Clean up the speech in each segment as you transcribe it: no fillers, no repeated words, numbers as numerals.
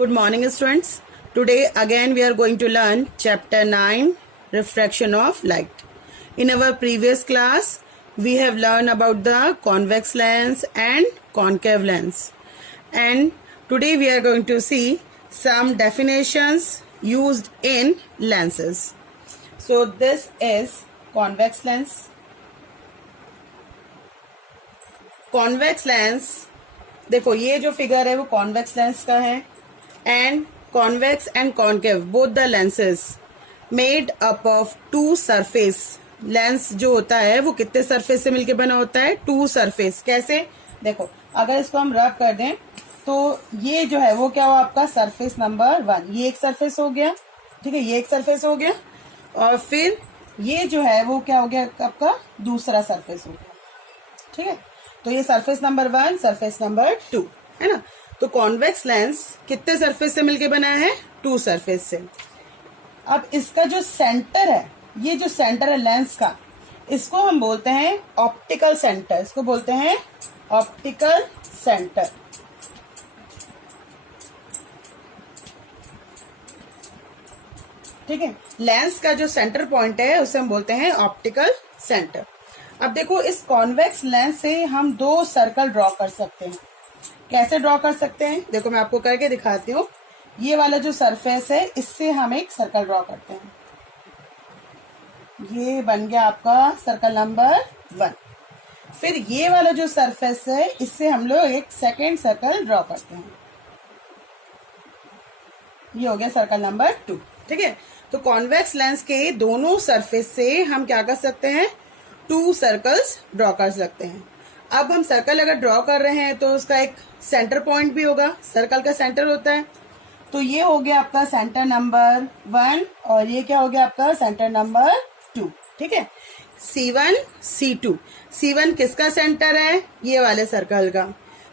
Good morning, students. Today again we are going to learn chapter 9, refraction of light. In our previous class we have learned about the convex lens and concave lens, and today we are going to see some definitions used in lenses. So this is convex lens. Convex lens, देखो ये जो figure है वो convex lens का है. And convex and concave both the lenses made up of two surface. Lens जो होता है वो कितने सरफेस से मिलके बना होता है? Two surface. कैसे? देखो अगर इसको हम रब कर दें तो ये जो है वो क्या हो आपका सरफेस नंबर 1. ये एक सरफेस हो गया, ठीक है, ये एक सरफेस हो गया, और फिर ये जो है वो क्या हो गया आपका दूसरा सरफेस हो गया. ठीक है, तो ये सरफेस नंबर 1, सरफेस नंबर 2 है ना. तो कॉन्वेक्स लेंस कितने सरफेस से मिलके बना है? 2 सरफेस से. अब इसका जो सेंटर है, ये जो सेंटर है लेंस का, इसको हम बोलते हैं ऑप्टिकल सेंटर. इसको बोलते हैं ऑप्टिकल सेंटर. ठीक है, लेंस का जो सेंटर पॉइंट है उसे हम बोलते हैं ऑप्टिकल सेंटर. अब देखो इस कॉन्वेक्स लेंस से हम 2 सर्कल ड्रॉ कर सकते हैं. कैसे ड्रॉ कर सकते हैं? देखो मैं आपको करके दिखाती हूँ. ये वाला जो सरफेस है इससे हम एक सर्कल ड्रॉ करते हैं. ये बन गया आपका सर्कल नंबर 1. फिर ये वाला जो सरफेस है इससे हम लोग एक सेकेंड सर्कल ड्रॉ करते हैं. ये हो गया सर्कल नंबर 2. ठीक है, तो कॉन्वेक्स लेंस के दोनों सरफेस से हम क्या कर सकते हैं? 2 सर्कल्स ड्रॉ कर सकते हैं. अब हम सर्कल अगर ड्रॉ कर रहे हैं तो उसका एक सेंटर पॉइंट भी होगा. सर्कल का सेंटर होता है, तो ये हो गया आपका सेंटर नंबर 1 और ये क्या हो गया आपका सेंटर नंबर 2. ठीक है, C1 C2. C1 किसका सेंटर है? ये वाले सर्कल का.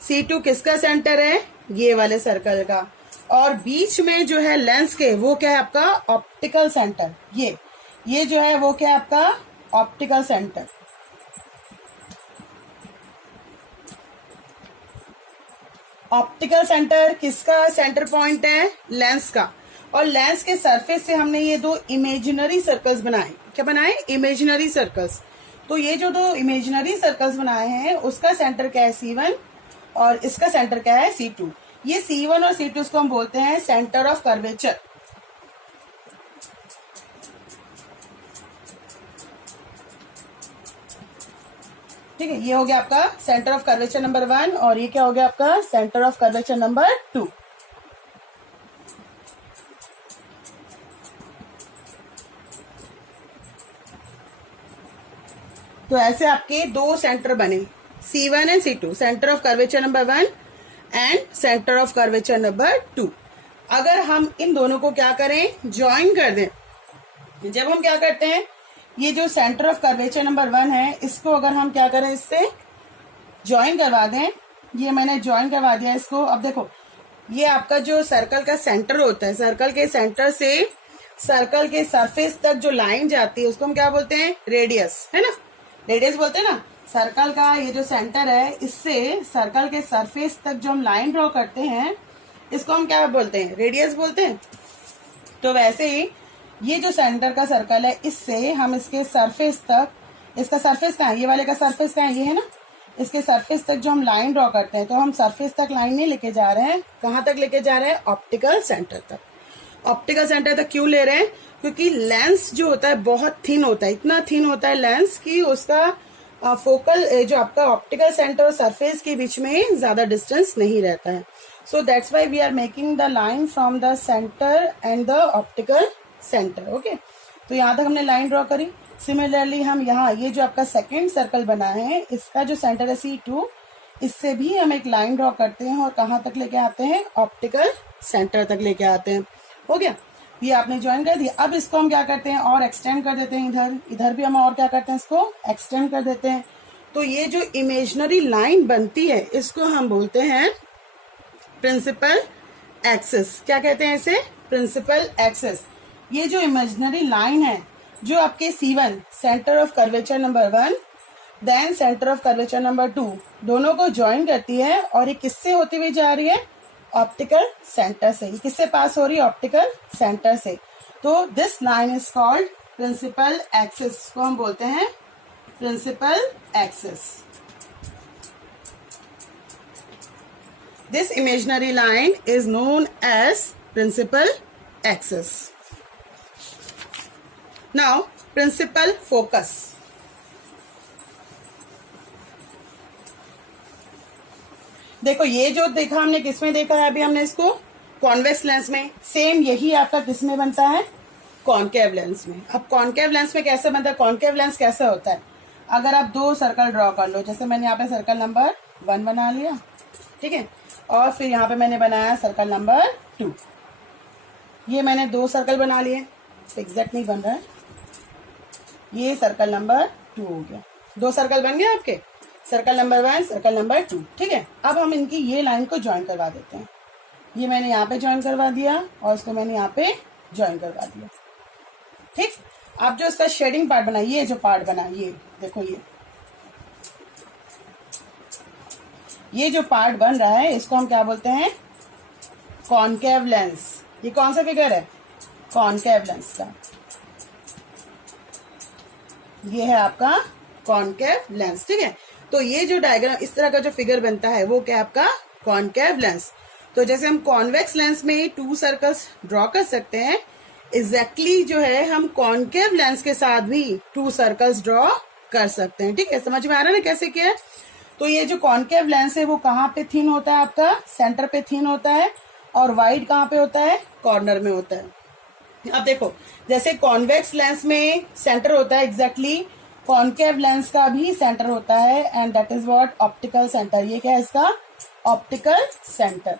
C2 किसका सेंटर है? ये वाले सर्कल का. और बीच में जो है लेंस के वो क्या है आपका ऑप्टिकल सेंटर. ये जो है वो क्या है आपका ऑप्टिकल सेंटर. ऑप्टिकल सेंटर किसका सेंटर पॉइंट है? लेंस का. और लेंस के सरफेस से हमने ये 2 इमेजिनरी सर्कल्स बनाए. क्या बनाए? Imaginary circles. तो ये जो 2 इमेजिनरी सर्कल्स बनाए हैं उसका सेंटर क्या है? C1 और इसका सेंटर क्या है? C2. ये C1 और C2 को हम बोलते हैं सेंटर ऑफ कर्वेचर. ठीक है, ये हो गया आपका सेंटर ऑफ कर्वेचर नंबर 1 और ये क्या हो गया आपका सेंटर ऑफ कर्वेचर नंबर 2. तो ऐसे आपके 2 सेंटर बने, C1 and C2, centre of curvature number 1 and centre of curvature number 2. अगर हम इन दोनों को क्या करें? ज्वाइन कर दें. जब हम क्या करते हैं, ये जो सेंटर ऑफ कर्वेचर नंबर 1 है इसको अगर हम क्या करें, इससे ज्वाइन करवा दें. ये मैंने ज्वाइन करवा दिया इसको. अब देखो ये आपका जो सर्कल का सेंटर होता है, सर्कल के सेंटर से सर्कल के सरफेस तक जो लाइन जाती है उसको हम क्या बोलते हैं? रेडियस, है ना. रेडियस बोलते हैं ना. सर्कल का ये जो सेंटर है इससे सर्कल के सरफेस तक जो हम लाइन ड्रॉ करते हैं इसको हम क्या बोलते हैं? रेडियस बोलते हैं. तो वैसे ही ये जो सेंटर का सर्कल है इससे हम इसके सरफेस तक, इसका सरफेस कहाँ है? ये वाले का सरफेस कहाँ है? ये है ना. इसके सरफेस तक जो हम लाइन ड्रॉ करते हैं तो हम सरफेस तक लाइन नहीं लेके जा रहे हैं. कहाँ तक लेके जा रहे हैं? ऑप्टिकल सेंटर तक. ऑप्टिकल सेंटर तक क्यों ले रहे हैं? क्योंकि लेंस जो होता है बहुत थिन होता है. इतना थिन होता है लेंस की उसका फोकल जो आपका ऑप्टिकल सेंटर और सरफेस के बीच में ज्यादा डिस्टेंस नहीं रहता है. So that's why we are making the line from the centre and the optical centre. Okay, तो यहाँ तक हमने लाइन ड्रॉ करी. सिमिलरली हम यहाँ ये जो आपका सेकेंड सर्कल बना है इसका जो सेंटर है C2, इससे भी हम एक लाइन ड्रॉ करते हैं और कहाँ तक लेके आते हैं? ऑप्टिकल सेंटर तक लेके आते हैं. हो गया, ये आपने ज्वाइन कर दिया. अब इसको हम क्या करते हैं? और एक्सटेंड कर देते हैं. इधर भी हम और क्या करते हैं? इसको एक्सटेंड कर देते हैं. तो ये जो इमेजिनरी लाइन बनती है इसको हम बोलते हैं प्रिंसिपल एक्सिस. क्या कहते हैं इसे? Principal axis. ये जो इमेजिनरी लाइन है जो आपके C1 centre of curvature number 1 then centre of curvature number 2 दोनों को ज्वाइन करती है और ये किससे होती हुई जा रही है? ऑप्टिकल सेंटर से, ये किससे पास हो रही है? ऑप्टिकल सेंटर से। तो this line is called principal axis, को हम बोलते हैं principal axis. This imaginary line is known as principal axis. Now, principal focus. देखो ये जो देखा हमने किसमें देखा है? अभी हमने इसको कॉन्वेक्स लेंस में। सेम यही आपका किसमें बनता है? कॉनकेव लेंस में। अब कॉनकेव लेंस में कैसे बनता है? कॉनकेव लेंस कैसे होता है? अगर आप दो सर्कल ड्रॉ कर लो, जैसे मैंने यहाँ पे सर्कल नंबर 1 बना लिया, ठीक है, और फिर यहाँ पे मैंने बनाया सर्कल नंबर 2। ये मैंने 2 सर्कल बना लिए, एग्जैक्ट नहीं बन रहा है, ये सर्कल नंबर 2 हो गया। 2 सर्कल बन गए आपके, सर्कल नंबर 1, सर्कल नंबर 2, ठीक है। अब हम इनकी ये लाइन को ज्वाइन करवा देते हैं। ये मैंने यहाँ पे ज्वाइन करवा दिया और इसको मैंने यहाँ पे ज्वाइन करवा दिया, ठीक। अब जो इसका शेडिंग पार्ट बना, ये जो पार्ट बना, ये देखो, ये जो पार्ट बन रहा है इसको हम क्या बोलते हैं? Concave lens. ये कौन सा फिगर है? कॉनकेव लेंस का। ये है आपका कॉनकेव लेंस, ठीक है। तो ये जो डायग्राम, इस तरह का जो फिगर बनता है वो क्या आपका? Concave lens. तो जैसे हम कॉन्वेक्स लेंस में 2 सर्कल्स ड्रॉ कर सकते हैं, एग्जैक्टली जो है हम कॉनकेव लेंस के साथ भी 2 सर्कल्स ड्रॉ कर सकते हैं, ठीक है। समझ में आ रहा है ना कैसे किया है? तो ये जो कॉनकेव लेंस है वो कहाँ पे थिन होता है? आपका सेंटर पे थिन होता है, और वाइड कहाँ पे होता है? कॉर्नर में होता है। अब देखो, जैसे कॉन्वेक्स लेंस में सेंटर होता है, एग्जैक्टली कॉनकेव लेंस का भी सेंटर होता है, and that is what? Optical centre. ये क्या है इसका? ऑप्टिकल सेंटर,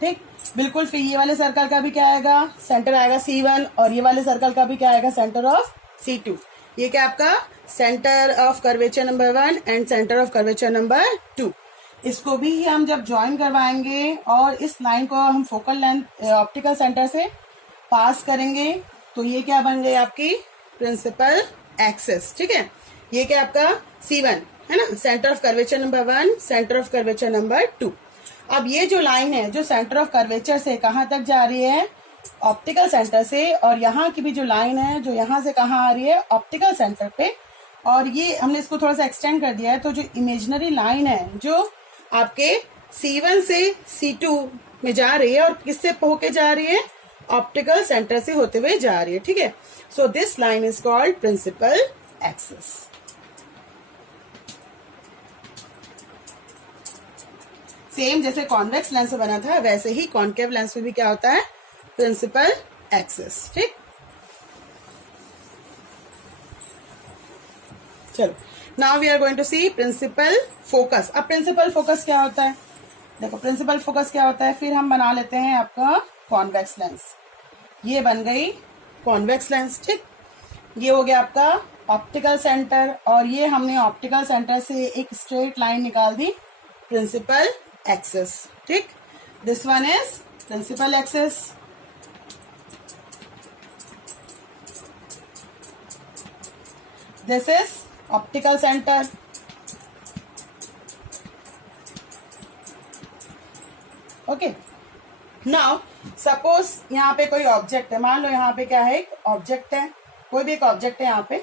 ठीक, बिल्कुल। फिर ये वाले सर्कल का भी क्या आएगा? सेंटर आएगा C1, और ये वाले सर्कल का भी क्या आएगा? Centre of C2। ये क्या आपका? Centre of curvature number 1 and centre of curvature number 2। इसको भी हम जब ज्वाइन करवाएंगे और इस लाइन को हम फोकल लेंथ ऑप्टिकल सेंटर से पास करेंगे, तो ये क्या बन गई? आपकी प्रिंसिपल एक्सिस, ठीक है। ये क्या आपका? C1 है ना, centre of curvature number 1, centre of curvature number 2। अब ये जो लाइन है जो सेंटर ऑफ कर्वेचर से कहाँ तक जा रही है? ऑप्टिकल सेंटर से, और यहाँ की भी जो लाइन है जो यहाँ से कहाँ आ रही है? ऑप्टिकल सेंटर पे। और ये हमने इसको थोड़ा सा एक्सटेंड कर दिया है, तो जो इमेजिनरी लाइन है जो आपके C1 से C2 में जा रही है, और किससे होके जा रही है? ऑप्टिकल सेंटर से होते हुए जा रही है, ठीक है। So this line is called principal axis. Same जैसे कॉन्वेक्स लेंस से बना था, वैसे ही कॉनकेव लेंस में भी क्या होता है? प्रिंसिपल एक्सिस, ठीक। चलो, now we are going to see principal focus. अब प्रिंसिपल फोकस क्या होता है? देखो, प्रिंसिपल फोकस क्या होता है? फिर हम बना लेते हैं आपका कॉन्वेक्स लेंस। ये बन गई कॉन्वेक्स लेंस, ठीक। ये हो गया आपका ऑप्टिकल सेंटर, और ये हमने ऑप्टिकल सेंटर से एक स्ट्रेट लाइन निकाल दी, प्रिंसिपल एक्सिस, ठीक। This one is principal axis. This is optical center. Okay. Now, suppose यहाँ पे कोई ऑब्जेक्ट है, मान लो यहाँ पे क्या है? एक ऑब्जेक्ट है, कोई भी एक ऑब्जेक्ट है यहाँ पे।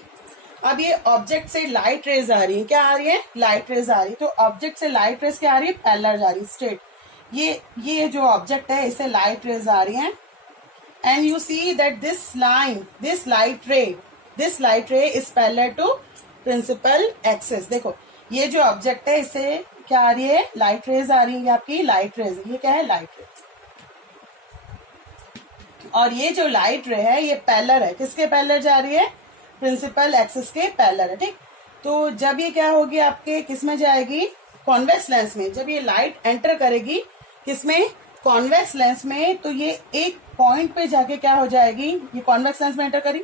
अब ये ऑब्जेक्ट से लाइट रेज आ रही है, क्या आ रही है? लाइट रेज आ रही है। तो ऑब्जेक्ट से लाइट रेज क्या आ रही है? पैरेलल जा रही है, स्ट्रेट। ये जो ऑब्जेक्ट है इससे लाइट रेज आ रही है, and you see that this light ray is parallel to principal axis. देखो, ये जो ऑब्जेक्ट है इससे क्या आ रही है? लाइट रेज आ रही है, आपकी लाइट रेज। ये क्या है? लाइट रे। और ये जो लाइट रे है ये पैरेलल है, किसके पैरेलल जा रही है? प्रिंसिपल एक्सिस के पैरेलल है, ठीक। तो जब ये क्या होगी? आपके किसमें जाएगी? कॉन्वेक्स लेंस में। जब ये लाइट एंटर करेगी किसमें? कॉन्वेक्स लेंस में, तो ये एक पॉइंट पे जाके क्या हो जाएगी? ये कॉन्वेक्स लेंस में एंटर करी,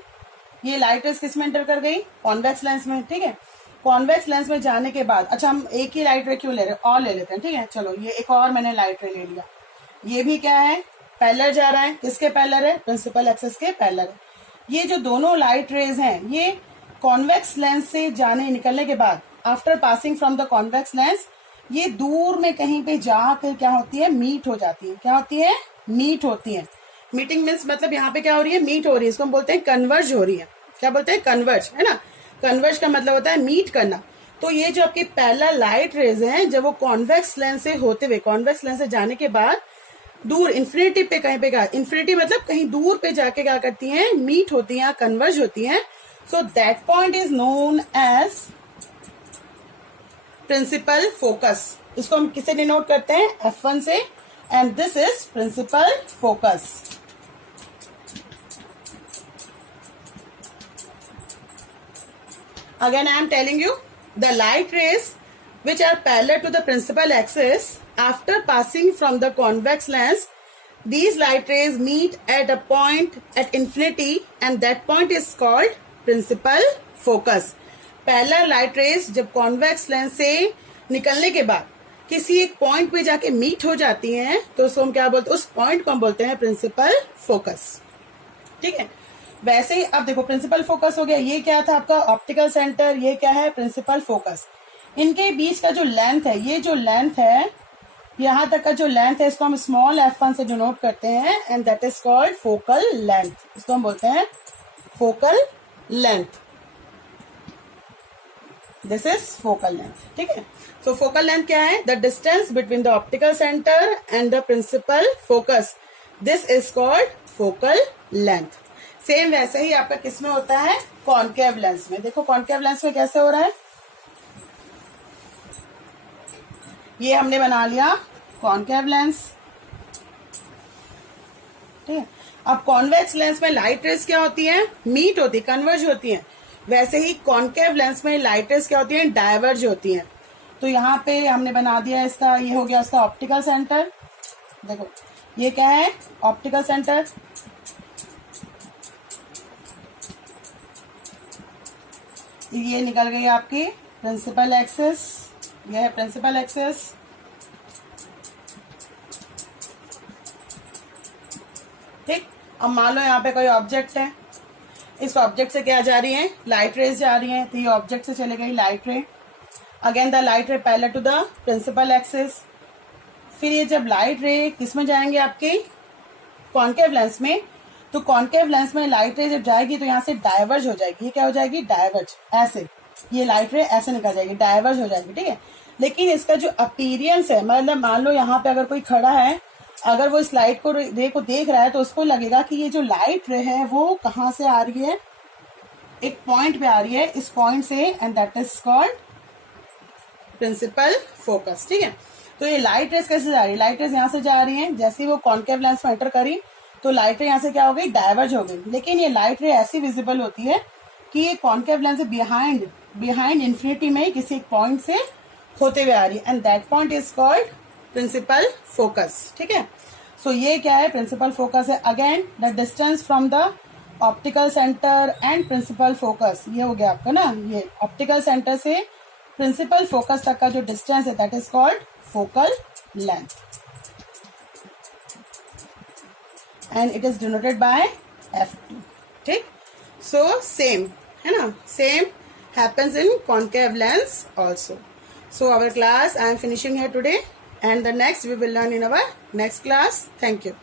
ये लाइट रेज किस में एंटर कर गई? कॉन्वेक्स लेंस में, ठीक है। कॉन्वेक्स लेंस में जाने के बाद, अच्छा हम एक ही लाइट रे क्यों ले रहे हैं? और ले लेते हैं, ठीक है। चलो, ये एक और मैंने लाइट रे ले लिया। ये भी क्या है? पैरेलल जा रहा है, किसके पैरेलल है? प्रिंसिपल एक्सिस के पैरेलल है। ये जो दोनों लाइट रेज हैं ये कॉन्वेक्स लेंस से जाने निकलने के बाद, after passing from the convex lens, ये दूर में कहीं पे जाकर क्या होती है, मीट हो जाती है। क्या होती है, मीट होती है। मीटिंग मीन्स मतलब यहाँ पे क्या हो रही है, मीट हो रही है। इसको हम बोलते हैं कन्वर्ज हो रही है। क्या बोलते हैं, कन्वर्ज, है ना। कन्वर्ज का मतलब होता है मीट करना। तो ये जो आपकी पहला लाइट रेज है, जब वो कॉन्वेक्स लेंस से होते हुए, कॉन्वेक्स लेंस से जाने के बाद दूर इन्फिनिटी पे कहीं पे, इन्फिनिटी मतलब कहीं दूर पे जाके क्या करती हैं, मीट होती हैं, कन्वर्ज होती हैं। So that point is known as principal focus. इसको हम किसे डिनोट करते हैं, F1 से, and this is principal focus. Again, I am telling you, the light rays which are parallel to the principal axis after passing from the convex lens, these light rays meet at a point at infinity and that point is called principal focus. Parallel light rays जब convex lens से निकलने के बाद किसी एक point पे जाके meet हो जाती हैं, तो उसको हम क्या बोलते हैं, उस पॉइंट को हम बोलते हैं प्रिंसिपल फोकस। ठीक है। वैसे ही अब देखो, प्रिंसिपल फोकस हो गया, ये क्या था आपका ऑप्टिकल सेंटर, ये क्या है प्रिंसिपल फोकस। इनके बीच का जो लेंथ है, ये जो लेंथ है, यहां तक का जो लेंथ है, इसको हम स्मॉल f1 से डिनोट करते हैं and that is called focal length. इसको हम बोलते हैं focal length. This is focal length. ठीक है। सो फोकल लेंथ क्या है, the distance between the optical centre and the principal focus, this is called focal length. Same वैसे ही आपका किसमें होता है, कॉनकेव लेंस में। देखो कॉनकेव लेंस में कैसे हो रहा है, ये हमने बना लिया कॉनकेव लेंस। ठीक है। अब कॉन्वेक्स लेंस में लाइट रेस क्या होती है, मीट होती है, कन्वर्ज होती है। वैसे ही कॉनकेव लेंस में लाइट रेस क्या होती है, डाइवर्ज होती है। तो यहाँ पे हमने बना दिया इसका, ये हो गया उसका ऑप्टिकल सेंटर। देखो ये क्या है, ऑप्टिकल सेंटर। ये निकल गई आपकी प्रिंसिपल एक्सिस, यह है प्रिंसिपल एक्सिस। ठीक। अब मान लो यहाँ पे कोई ऑब्जेक्ट है, इस ऑब्जेक्ट से क्या जा रही है, लाइट रेज जा रही है। तो ये ऑब्जेक्ट से चले गई light ray. Again the light ray parallel to the principal axis. फिर ये जब लाइट रे किस में जाएंगे, आपके कॉनकेव लेंस में। तो कॉनकेव लेंस में लाइट रे जब जाएगी तो यहाँ से डाइवर्ज हो जाएगी। ये क्या हो जाएगी, डाइवर्ज। ऐसे ये लाइट रे ऐसे निकल जाएगी, डाइवर्ज हो जाएगी। ठीक है। लेकिन इसका जो अपीरियंस है, मतलब मान लो यहाँ पे अगर कोई खड़ा है, अगर वो इस लाइट को रे को देख रहा है, तो उसको लगेगा कि ये जो लाइट रे है वो कहाँ से आ रही है, एक पॉइंट पे आ रही है, इस पॉइंट से, and that is called principal focus. ठीक है। तो ये लाइट रेस कैसे जा रही है, लाइट रेस यहाँ से जा रही है, जैसे ही वो कॉनकेव लेंस में एंटर करी तो लाइट रे यहाँ से क्या हो गई, डाइवर्ज हो गई। लेकिन ये लाइट रे ऐसी विजिबल होती है कि ये कॉनकेव लेंस से बिहाइंड इन्फिनिटी में किसी एक पॉइंट से होते हुए आ रही है, and that point is called principal focus. ठीक है। सो ये क्या है, प्रिंसिपल फोकस है। Again the distance from the optical centre and principal focus, ये हो गया आपका ना, ये ऑप्टिकल सेंटर से प्रिंसिपल फोकस तक का जो डिस्टेंस है, that is called focal length, and it is denoted by F2। ठीक। सो सेम है ना, same happens in concave lens also. So our class I am finishing here today, and the next we will learn in our next class. Thank you.